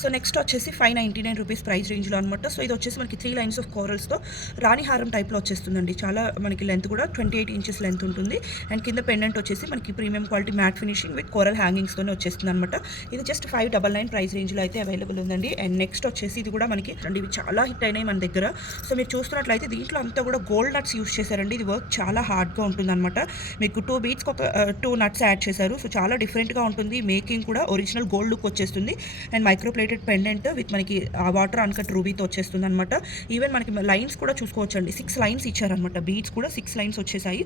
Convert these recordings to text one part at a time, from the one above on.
So next వచ్చేసి 599 rupees price రేంజ్లో అనమాట. సో ఇది వచ్చేసి మనకి 3 లైన్స్ ఆఫ్ కోరల్స్తో రాణి హారం టైప్లో వచ్చేస్తుందండి. చాలా మనకి లెంత్ కూడా 28 ఇంచెస్ లెంత్ ఉంటుంది. అండ్ కింద పెండెంట్ వచ్చేసి మనకి premium quality matte finishing with coral హ్యాంగింగ్స్తోనే వచ్చేస్తుంది అనమాట. ఇది జస్ట్ 599 ప్రైస్ రేంజ్లో అయితే అవైలబుల్ ఉందండి. అండ్ నెక్స్ట్ వచ్చేసి ఇది కూడా మనకి అండి ఇవి చాలా హిట్ అయినాయి మన దగ్గర. సో మీరు చూస్తున్నట్లయితే దీంట్లో అంతా కూడా గోల్డ్ నట్స్ యూస్ చేశారండి. ఇది వర్క్ చాలా హార్డ్గా ఉంటుందన్నమాట. మీకు 2 బీట్స్కి ఒక 2 నట్స్ యాడ్ చేశారు. సో చాలా డిఫరెంట్గా ఉంటుంది. మేకింగ్ కూడా ఒరిజినల్ గోల్డ్ లుక్ వచ్చేస్తుంది. అండ్ మైక్రోప్లేటెడ్ పెండెంట్ విత్ మనకి వాటర్ అన్కట్ రూబీతో వచ్చేస్తుంది అనమాట. ఈవెన్ మనకి లైన్స్ కూడా చూసుకోవచ్చండి. 6 లైన్స్ ఇచ్చారనమాట. బీట్స్ కూడా 6 లైన్స్ వచ్చేసాయి.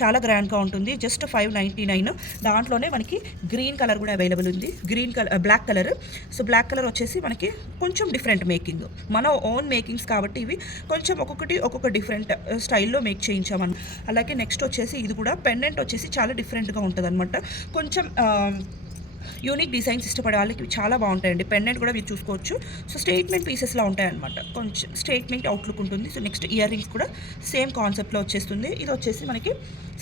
చాలా గ్రాండ్గా ఉంటుంది. జస్ట్ 599. దాంట్లోనే మనకి గ్రీన్ కలర్ కూడా అవైలబుల్ ఉంది. Green colour black colour. So black colour వచ్చేసి మనకి కొంచెం డిఫరెంట్ మేకింగ్. మన ఓన్ మేకింగ్స్ కాబట్టి ఇవి కొంచెం ఒక్కొక్క డిఫరెంట్ స్టైల్లో మేక్ చేయించామని. అలాగే నెక్స్ట్ వచ్చేసి ఇది కూడా పెండెంట్ వచ్చేసి చాలా డిఫరెంట్గా ఉంటుంది అనమాట. కొంచెం యూనిక్ డిజైన్స్ ఇష్టపడే వాళ్ళకి చాలా బాగుంటాయండి. పెండెంట్ కూడా మీరు చూసుకోవచ్చు. సో స్టేట్మెంట్ పీసెస్లా ఉంటాయన్నమాట. కొంచెం స్టేట్మెంట్ అవుట్లుక్ ఉంటుంది. సో నెక్స్ట్ ఇయర్ రింగ్స్ కూడా సేమ్ కాన్సెప్ట్లో వచ్చేస్తుంది. ఇది వచ్చేసి మనకి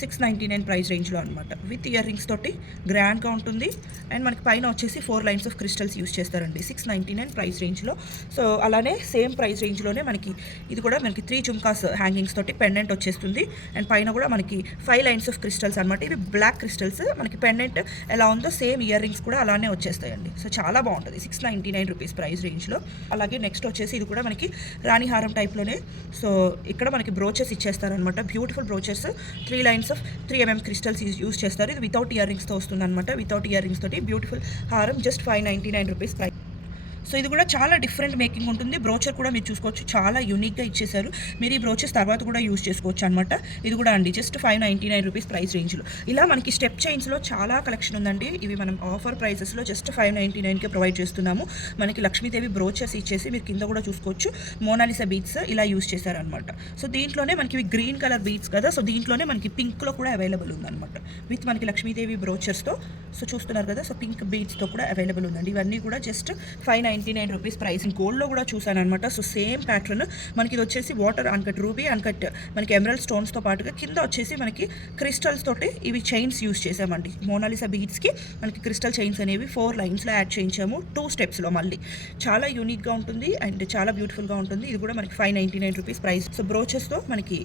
699 ప్రైస్ రేంజ్లో అనమాట. విత్ ఇయర్ రింగ్స్ తోటి గ్రాండ్గా ఉంటుంది. అండ్ మనకి పైన వచ్చేసి 4 లైన్స్ ఆఫ్ క్రిస్టల్స్ యూస్ చేస్తారండి 699 ప్రైస్ రేంజ్లో. సో అలానే సేమ్ ప్రైస్ రేంజ్లోనే మనకి ఇది కూడా మనకి 3 చుమ్కాస్ హ్యాంగింగ్స్ తోటి పెండెంట్ వచ్చేస్తుంది. అండ్ పైన కూడా మనకి 5 లైన్స్ ఆఫ్ క్రిస్టల్స్ అనమాట. ఇవి బ్లాక్ క్రిస్టల్స్. మనకి పెండెంట్ ఎలా ఉందో సేమ్ ఇయర్ రింగ్స్ కూడా అలానే వచ్చేస్తాయండి. సో చాలా బాగుంటుంది 699 రూపీస్ ప్రైస్ రేంజ్లో. అలాగే నెక్స్ట్ వచ్చేసి ఇది కూడా మనకి రాణిహారం టైప్లోనే. సో ఇక్కడ మనకి బ్రోచెస్ ఇచ్చేస్తారనమాట. Beautiful brooches 3 lines of 3 mm crystals use చేస్తారు. ఇది వితౌట్ ఇయర్ రింగ్స్తో వస్తుంది అనమాట. వితౌట్ ఇయర్ రింగ్స్ తోటి బ్యూటిఫుల్ హారం జస్ట్ 599 రూపీస్ ప్రైస్. సో ఇది కూడా చాలా డిఫరెంట్ మేకింగ్ ఉంటుంది. బ్రోచర్ కూడా మీరు చూసుకోవచ్చు. చాలా యూనిక్గా ఇచ్చేసారు. మీరు ఈ బ్రోచెస్ తర్వాత కూడా యూస్ చేసుకోవచ్చు అనమాట. ఇది కూడా అండి జస్ట్ 599 రూపీస్ ప్రైస్ రేంజ్లో. ఇలా మనకి స్టెప్ చైన్స్లో చాలా కలెక్షన్ ఉందండి. ఇవి మనం ఆఫర్ ప్రైసెస్లో జస్ట్ 599కే ప్రొవైడ్ చేస్తున్నాము. మనకి లక్ష్మీదేవి బ్రోచెస్ ఇచ్చేసి మీరు కింద కూడా చూసుకోవచ్చు. మోనాలిసా బీట్స్ ఇలా యూస్ చేశారనమాట. సో దీంట్లోనే మనకి ఇవి గ్రీన్ కలర్ బీట్స్ కదా. సో దీంట్లోనే మనకి పింక్లో కూడా అవైలబుల్ ఉందన్నమాట. విత్ మనకి లక్ష్మీదేవి బ్రోచర్స్తో. సో చూస్తున్నారు కదా. సో పింక్ బీట్స్తో కూడా అవైలబుల్ ఉందండి. ఇవన్నీ కూడా జస్ట్ 599 రూపీస్ ప్రైస్. గోల్డ్లో కూడా చూసాను అనమాట. సో సేమ్ ప్యాటర్న్ మనకి ఇది వచ్చేసి వాటర్ అన్కట్ రూబీ అన్కట్ మనకి ఎమరల్డ్ స్టోన్స్తో పాటుగా కింద వచ్చేసి మనకి క్రిస్టల్స్ తోటి ఇవి చైన్స్ యూస్ చేసామండి. మోనాలిసా బీడ్స్కి మనకి క్రిస్టల్ చైన్స్ అనేవి 4 లైన్స్లో యాడ్ చేయించాము 2 స్టెప్స్లో. మళ్ళీ చాలా యూనిక్గా ఉంటుంది అండ్ చాలా బ్యూటిఫుల్గా ఉంటుంది. ఇది కూడా మనకి 599 రూపీస్ ప్రైస్. సో బ్రోచెస్తో మనకి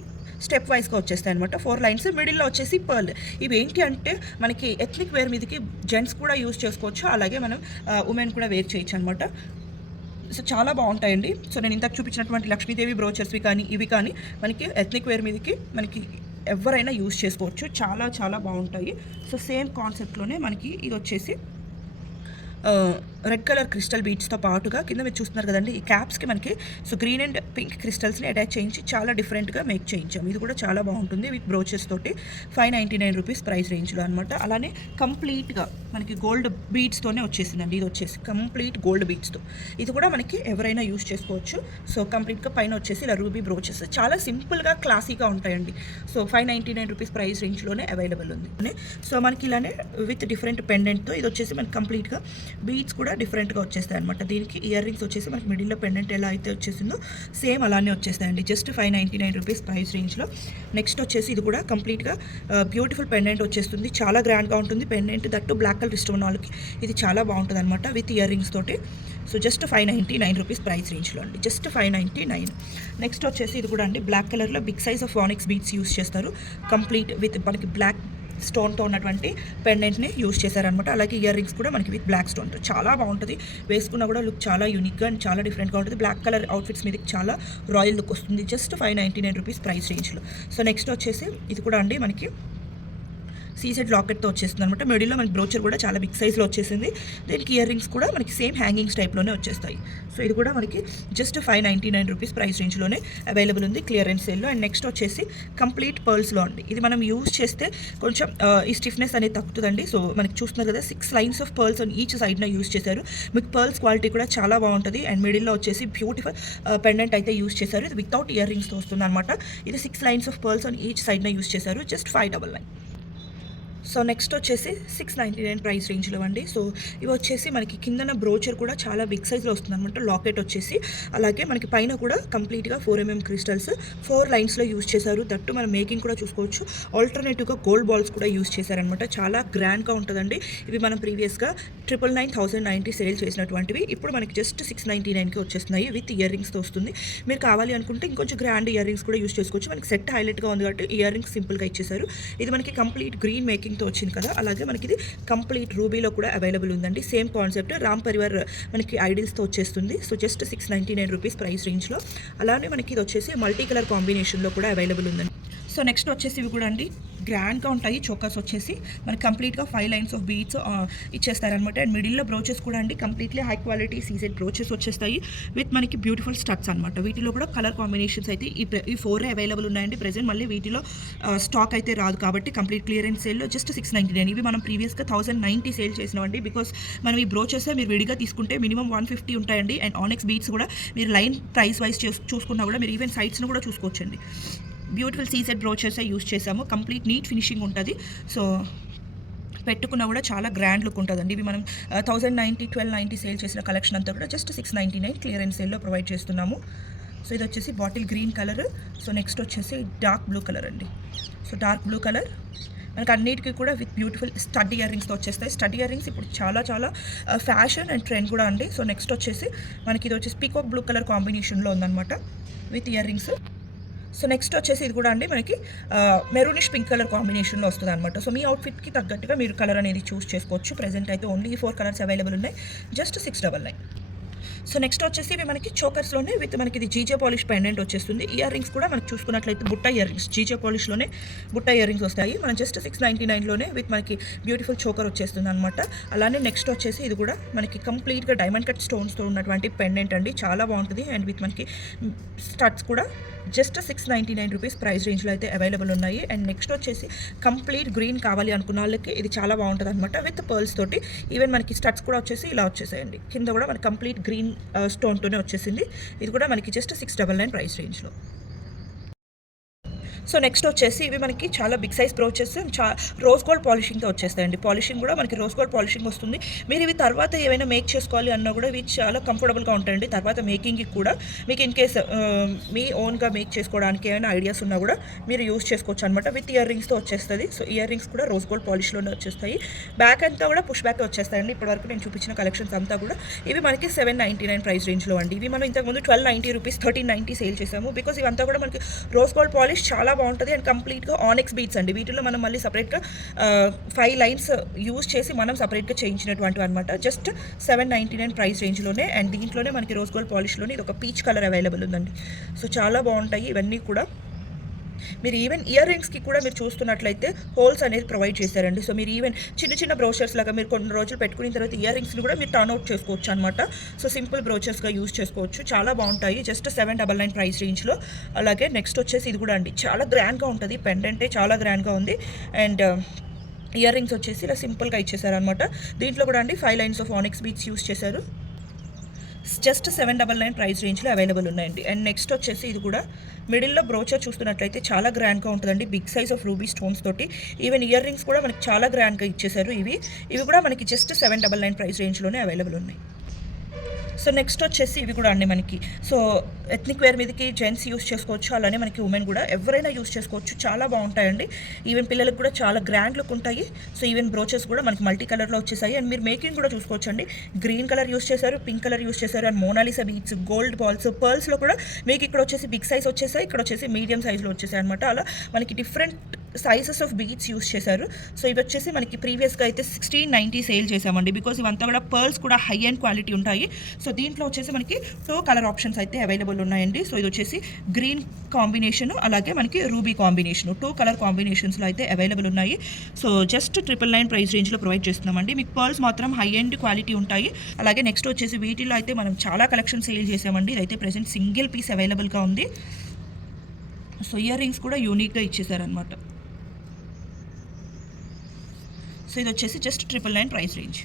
స్టెప్ వైజ్గా వచ్చేస్తాయి అనమాట. 4 లైన్స్ మిడిల్లో వచ్చేసి పర్ల్. ఇవి ఏంటి అంటే మనకి ఎథ్నిక్ వేర్ మీదకి జెంట్స్ కూడా యూస్ చేసుకోవచ్చు. అలాగే మనం ఉమెన్ కూడా వేర్ చేయొచ్చు అనమాట. సో చాలా బాగుంటాయండి. సో నేను ఇంతకు చూపించినటువంటి లక్ష్మీదేవి బ్రోచర్స్వి కానీ ఇవి కానీ మనకి ఎథ్నిక్ వేర్ మీదకి మనకి ఎవరైనా యూస్ చేసుకోవచ్చు. చాలా చాలా బాగుంటాయి. సో సేమ్ కాన్సెప్ట్లోనే మనకి ఇది వచ్చేసి రెడ్ కలర్ క్రిస్టల్ బీట్స్తో పాటుగా కింద మీరు చూస్తున్నారు కదండి. ఈ క్యాప్స్కి మనకి సో గ్రీన్ అండ్ పింక్ క్రిస్టల్స్ని అటాచ్ చేయించి చాలా డిఫరెంట్గా మేక్ చేయించాము. ఇది కూడా చాలా బాగుంటుంది విత్ బ్రోచెస్ తోటి 599 రూపీస్ ప్రైస్ రేంజ్లో అనమాట. అలానే కంప్లీట్గా మనకి గోల్డ్ బీట్స్తోనే వచ్చేసిందండి. ఇది వచ్చేసి కంప్లీట్ గోల్డ్ బీట్స్తో. ఇది కూడా మనకి ఎవరైనా యూస్ చేసుకోవచ్చు. సో కంప్లీట్గా పైన వచ్చేసి ఇలా రూబీ బ్రోచెస్ చాలా సింపుల్గా క్లాసీగా ఉంటాయండి. సో 599 రూపీస్ ప్రైస్ రేంజ్లోనే అవైలబుల్ ఉంది. సో మనకి ఇలానే విత్ డిఫరెంట్ పెండెంట్తో ఇది వచ్చేసి మనకి కంప్లీట్గా బీట్స్ కూడా డిఫరెంట్గా వచ్చేస్తాయి అనమాట. దీనికి ఇయర్ రింగ్స్ వచ్చేసి మనకి మిడిల్లో పెండెంట్ ఎలా అయితే వచ్చేసిందో సేమ్ అలానే వచ్చేస్తాయండి. జస్ట్ 599 రూపీస్ ప్రైస్ రేంజ్లో. నెక్స్ట్ వచ్చేసి ఇది కూడా కంప్లీట్గా బ్యూటిఫుల్ పెండెంట్ వచ్చేస్తుంది. చాలా గ్రాండ్గా ఉంటుంది పెండెంట్. దట్టు బ్లాక్ కలర్ ఇష్టం ఉన్న వాళ్ళకి ఇది చాలా బాగుంటుంది అనమాట విత్ ఇయర్ రింగ్స్ తోటి. సో జస్ట్ 599 రూపీస్ ప్రైస్ రేంజ్లో అండి. జస్ట్ 599. నెక్స్ట్ వచ్చేసి ఇది కూడా అండి బ్లాక్ కలర్లో big size of onyx beads use చేస్తారు. కంప్లీట్ విత్ మనకి బ్లాక్ స్టోన్తో ఉన్నటువంటి పెండెంట్ని యూస్ చేశారనమాట. అలాగే ఇయర్ రింగ్స్ కూడా మనకి విత్ బ్లాక్ స్టోన్తో చాలా బాగుంటుంది. వేసుకున్నా కూడా లుక్ చాలా యూనిక్గా అండ్ చాలా డిఫరెంట్గా ఉంటుంది. బ్లాక్ కలర్ అవుట్ఫిట్స్ మీదకి చాలా రాయల్ లుక్ వస్తుంది. జస్ట్ 599 రూపీస్ ప్రైస్ రేంజ్లో. సో నెక్స్ట్ వచ్చేసి ఇది కూడా అండి మనకి సీసెట్ లాకెట్తో వచ్చేస్తుంది అనమాట. మిడిల్లో మనకి బ్రోచర్ కూడా చాలా బిగ్ సైజ్లో వచ్చేసింది. దీనికి ఇయర్ రింగ్స్ కూడా మనకి సేమ్ హ్యాంగింగ్స్ టైప్లోనే వచ్చేస్తాయి. సో ఇది కూడా మనకి జస్ట్ 599 రూపీస్ ప్రైస్ రేంజ్లోనే అవైలబుల్ ఉంది క్లియరెన్స్ సేల్లో. అండ్ నెక్స్ట్ వచ్చేసి కంప్లీట్ పర్ల్స్లో అండి. ఇది మనం యూస్ చేస్తే కొంచెం ఈ స్టిఫ్నెస్ అనేది తగ్గుతుందండి. సో మనకి చూస్తున్నారు కదా 6 lines of pearls on each సైడ్న యూస్ చేశారు. మీకు పర్ల్స్ క్వాలిటీ కూడా చాలా బాగుంటుంది. అండ్ మిడిల్లో వచ్చేసి బ్యూటిఫుల్ పెండెంట్ అయితే యూస్ చేశారు. ఇది వితౌట్ ఇయర్ రింగ్స్తో వస్తుంది అనమాట. ఇది 6 lines of pearls on each సైడ్న యూస్ చేశారు. జస్ట్ 599. సో నెక్స్ట్ వచ్చేసి 699 ప్రైస్ రేంజ్లో అండి. సో ఇవి వచ్చేసి మనకి కిందన బ్రోచర్ కూడా చాలా బిగ్ సైజ్లో వస్తుంది అనమాట. లాకెట్ వచ్చేసి అలాగే మనకి పైన కూడా కంప్లీట్గా 4mm క్రిస్టల్స్ 4 లైన్స్లో యూస్ చేశారు. దట్టు మనం మేకింగ్ కూడా చూసుకోవచ్చు. ఆల్టర్నేటివ్గా గోల్డ్ బాల్స్ కూడా యూస్ చేశారనమాట. చాలా గ్రాండ్గా ఉంటుందండి. ఇవి మనం ప్రీవియస్గా 999 సేల్ చేసినటువంటివి ఇప్పుడు మనకి జస్ట్ 699కి వచ్చేస్తున్నాయి. విత్ ఇయర్ రింగ్స్తో వస్తుంది. మీరు కావాలి అనుకుంటే ఇంకొంచెం గ్రాండ్ ఇయర్ రింగ్స్ కూడా యూస్ చేసుకోవచ్చు. మనకి సెట్ హైలైట్గా ఉంది కాబట్టి ఇయర్ రింగ్స్ సింపుల్గా ఇచ్చేసారు. ఇది మనకి కంప్లీట్ గ్రీన్ మేకింగ్తో వచ్చింది కదా. అలాగే మనకి ఇది కంప్లీట్ రూబీలో కూడా అవైలబుల్ ఉందండి. సేమ్ కాన్సెప్ట్ రామ్ పరివార్ మనకి ఐడిల్స్తో వచ్చేస్తుంది. సో జస్ట్ 699 రూపీస్ ప్రైస్ రేంజ్లో. అలానే మనకి ఇది వచ్చేసి మల్టీ కలర్ కాంబినేషన్లో కూడా అవైలబుల్ ఉందండి. సో నెక్స్ట్ వచ్చేసి ఇవి కూడా అండి గ్రాండ్గా ఉంటాయి. చోకర్స్ వచ్చేసి మనకి కంప్లీట్గా 5 లైన్స్ ఆఫ్ బీడ్స్ ఇచ్చేస్తారనమాట. అండ్ మిడిల్లో బ్రోచెస్ కూడా అండి completely high quality CZ brooches వచ్చేస్తాయి విత్ మనకి బ్యూటిఫుల్ స్టడ్స్ అనమాట. వీటిలో కూడా కలర్ కాంబినేషన్స్ అయితే ఈ 4 అవైలబుల్ ఉన్నాయండి ప్రెజెంట్. మళ్ళీ వీటిలో స్టాక్ అయితే రాదు కాబట్టి కంప్లీట్ క్లియరెన్స్ సేల్లో జస్ట్ 699. ఇవి మనం ప్రీవియస్గా 1090 సేల్ చేసినామండి. బికాస్ మనం ఈ బ్రోచెస్ మీరు విడిగా తీసుకుంటే మినిమం 150 ఉంటాయండి. అండ్ ఆనెక్స్ బీడ్స్ కూడా మీరు లైన్ ప్రైస్ వైజ్ చూసుకున్నా కూడా మీరు ఈవెన్ సైట్స్ను కూడా చూసుకోవచ్చండి. బ్యూటిఫుల్ సీజెడ్ బ్రోచెస్ యూస్ చేసాము. కంప్లీట్ నీట్ ఫినిషింగ్ ఉంటుంది. సో పెట్టుకున్నా కూడా చాలా గ్రాండ్ లుక్ ఉంటుందండి. ఇవి మనం 1090 1290 సేల్ చేసిన కలెక్షన్ అంతా కూడా జస్ట్ 699 క్లియరెన్స్ సేల్లో ప్రొవైడ్ చేస్తున్నాము. సో ఇది వచ్చేసి bottle green colour. So next వచ్చేసి డార్క్ బ్లూ కలర్ అండి. సో డార్క్ బ్లూ కలర్ మనకి అన్నిటికీ కూడా విత్ బ్యూటిఫుల్ స్టడ్ ఇయర్ రింగ్స్తో వచ్చేస్తాయి. స్టడ్ ఇయర్ రింగ్స్ ఇప్పుడు చాలా చాలా ఫ్యాషన్ అండ్ ట్రెండ్ కూడా అండి. సో నెక్స్ట్ వచ్చేసి మనకి ఇది వచ్చేసి పీకాక్ బ్లూ కలర్ కాంబినేషన్లో ఉందన్నమాట with ear rings. So next వచ్చేసి ఇది కూడా అండి మనకి మెరూనిష్ పింక్ కలర్ కాంబినేషన్లో వస్తుంది అనమాట. సో మీ అవుట్ఫిట్కి తగ్గట్టుగా మీరు కలర్ అనేది చూస్ చేసుకోవచ్చు. ప్రెజెంట్ అయితే ఓన్లీ ఈ 4 కలర్స్ అవైలబుల్ ఉన్నాయి. జస్ట్ 699. సో నెక్స్ట్ వచ్చేసి ఇవి మనకి చోకర్స్లోనే విత్ మనకి ఇది జీజే పాలిష్ పెండెంట్ వచ్చేస్తుంది. ఇయర్ రింగ్స్ కూడా మనకి చూసుకున్నట్లయితే బుట్ట ఇయర్ రింగ్స్ జీజే పాలిష్లోనే బుట్ట ఇయర్ రింగ్స్ వస్తాయి. మనం జస్ట్ 699లోనే విత్ మనకి బ్యూటిఫుల్ చోకర్ వచ్చేస్తుంది అనమాట. అలానే నెక్స్ట్ వచ్చేసి ఇది కూడా మనకి కంప్లీట్గా డైమండ్ కట్ స్టోన్స్తో ఉన్నటువంటి పెండెంట్ అండి. చాలా బాగుంటుంది. అండ్ విత్ మనకి స్టడ్స్ కూడా జస్ట్ 699 రూపీస్ ప్రైస్ రేంజ్లో అయితే అవైలబుల్ ఉన్నాయి. అండ్ నెక్స్ట్ వచ్చేసి కంప్లీట్ గ్రీన్ కావాలి అనుకున్న వాళ్ళకి ఇది చాలా బాగుంటుంది అనమాట. విత్ పర్ల్స్ తోటి ఈవెన్ మనకి స్టడ్స్ కూడా వచ్చేసి ఇలా వచ్చేసాయండి. కింద కూడా మనకి కంప్లీట్ గ్రీన్ స్టోన్తోనే వచ్చేసింది. ఇది కూడా మనకి జస్ట్ 699 ప్రైస్ రేంజ్లో. సో నెక్స్ట్ వచ్చేసి ఇవి మనకి చాలా big size brooches rose gold పాలిషింగ్తో వచ్చేస్తాయండి. పాలిషింగ్ కూడా మనకి రోజ్ గోల్డ్ పాలిషింగ్ వస్తుంది. మీరు ఇవి తర్వాత ఏమైనా మేక్ చేసుకోవాలి అన్నా కూడా ఇవి చాలా కంఫర్టబుల్గా ఉంటాయండి. తర్వాత మేకింగ్కి కూడా మీకు ఇన్ కేస్ మీ ఓన్గా మేక్ చేసుకోవడానికి ఏమైనా ఐడియాస్ ఉన్నా కూడా మీరు యూస్ చేసుకోవచ్చు అనమాట. విత్ ఇయర్ రింగ్స్తో వచ్చేస్తుంది. సో ఇయర్ రింగ్స్ కూడా రోజ్ గోల్డ్ పాలిష్లోనే వచ్చేస్తాయి. బ్యాక్ అంతా కూడా పుష్ బ్యాక్ వచ్చేస్తాయండి. ఇప్పటివరకు నేను చూపించిన కలెక్షన్స్ అంతా కూడా ఇవి మనకి 799 ప్రైస్ రేంజ్లో అండి. ఇవి మనం ఇంతకుముందు 1290 రూపీస్ 1390 సేల్ చేసాము. బికాస్ ఇవంతా కూడా మనకి రోజ్ గోల్డ్ పాలిష్ చాలా బాగుంటుంది. అండ్ కంప్లీట్గా ఆనెక్స్ బీడ్స్ అండి. వీటిలో మనం మళ్ళీ సపరేట్గా 5 లైన్స్ యూజ్ చేసి మనం సపరేట్గా చేయించినటువంటివి అనమాట. Just 799 price రేంజ్లోనే. అండ్ దీంట్లోనే మనకి రోజ్ గోల్డ్ పాలిష్లోనే ఇది ఒక పీచ్ కలర్ అవైలబుల్ ఉందండి. సో చాలా బాగుంటాయి ఇవన్నీ కూడా. మీరు ఈవెన్ ఇయర్ రింగ్స్కి కూడా మీరు చూస్తున్నట్లయితే హోల్స్ అనేది ప్రొవైడ్ చేశారండి. సో మీరు ఈవెన్ చిన్న చిన్న బ్రోచర్స్ లాగా మీరు కొన్ని రోజులు పెట్టుకున్న తర్వాత ఇయర్ రింగ్స్ని కూడా మీరు టర్న్ అవుట్ చేసుకోవచ్చు అనమాట. సో సింపుల్ బ్రోచర్స్గా యూజ్ చేసుకోవచ్చు. చాలా బాగుంటాయి. జస్ట్ 799 ప్రైస్ రేంజ్లో. అలాగే నెక్స్ట్ వచ్చేసి ఇది కూడా అండి చాలా గ్రాండ్గా ఉంటుంది. పెండెంటే చాలా గ్రాండ్గా ఉంది. అండ్ ఇయర్ రింగ్స్ వచ్చేసి ఇలా సింపుల్గా ఇచ్చేసారనమాట. దీంట్లో కూడా అండి 5 lines of onyx beads use చేశారు. జస్ట్ 799 ప్రైస్ రేంజ్లో అవైలబుల్ ఉన్నాయండి. అండ్ నెక్స్ట్ వచ్చేసి ఇది కూడా మిడిల్లో బ్రోచర్ చూస్తున్నట్లయితే చాలా గ్రాండ్గా ఉంటుందండి. Big size of ruby stones తోటి ఈవెన్ ఇయర్ రింగ్స్ కూడా మనకి చాలా గ్రాండ్గా ఇచ్చేసారు. ఇవి కూడా మనకి జస్ట్ 799 ప్రైస్ రేంజ్లోనే అవైలబుల్ ఉన్నాయి. సో నెక్స్ట్ వచ్చేసి ఇవి కూడా అండి మనకి సో ఎథ్నిక్ వేర్ మీదకి జెంట్స్ యూస్ చేసుకోవచ్చు. అలానే మనకి ఉమెన్ కూడా ఎవరైనా యూస్ చేసుకోవచ్చు. చాలా బాగుంటాయండి. ఈవెన్ పిల్లలకు కూడా చాలా గ్రాండ్ లుక్ ఉంటాయి. సో ఈవెన్ బ్రోచెస్ కూడా మనకి మల్టీ కలర్లో వచ్చేసాయి. అండ్ మీరు మేకింగ్ కూడా చూసుకోవచ్చు అండి. గ్రీన్ కలర్ యూస్ చేశారు, పింక్ కలర్ యూస్ చేశారు. And Mona Lisa beads, gold balls, పర్ల్స్లో కూడా మీకు ఇక్కడ వచ్చేసి బిగ్ సైజ్ వచ్చేసాయి, ఇక్కడ వచ్చేసి మీడియం సైజ్లో వచ్చేసాయి అనమాట. అలా మనకి different sizes of beads use చేశారు. సో ఇవి వచ్చేసి మనకి ప్రీవియస్గా అయితే 1690 సేల్ చేసామండి. బికాస్ ఇవంతా కూడా పర్ల్స్ కూడా హై అండ్ క్వాలిటీ ఉంటాయి. సో దీంట్లో వచ్చేసి మనకి 2 కలర్ ఆప్షన్స్ అయితే అవైలబుల్ ఉన్నాయండి. సో ఇది వచ్చేసి గ్రీన్ కాంబినేషన్, అలాగే మనకి రూబీ కాంబినేషన్, 2 కలర్ కాంబినేషన్స్లో అయితే అవైలబుల్ ఉన్నాయి. సో జస్ట్ 999 ప్రైస్ రేంజ్లో ప్రొవైడ్ చేస్తున్నామండి. మీకు పర్ల్స్ మాత్రం హై అండ్ క్వాలిటీ ఉంటాయి. అలాగే నెక్స్ట్ వచ్చేసి వీటిలో అయితే మనం చాలా కలెక్షన్ సేల్ చేసామండి. ఇదైతే ప్రెసెంట్ సింగిల్ పీస్ అవైలబుల్గా ఉంది. సో ఇయర్ రింగ్స్ కూడా యూనిక్గా ఇచ్చేసారనమాట. సో ఇది వచ్చేసి జస్ట్ 999 ప్రైస్ రేంజ్.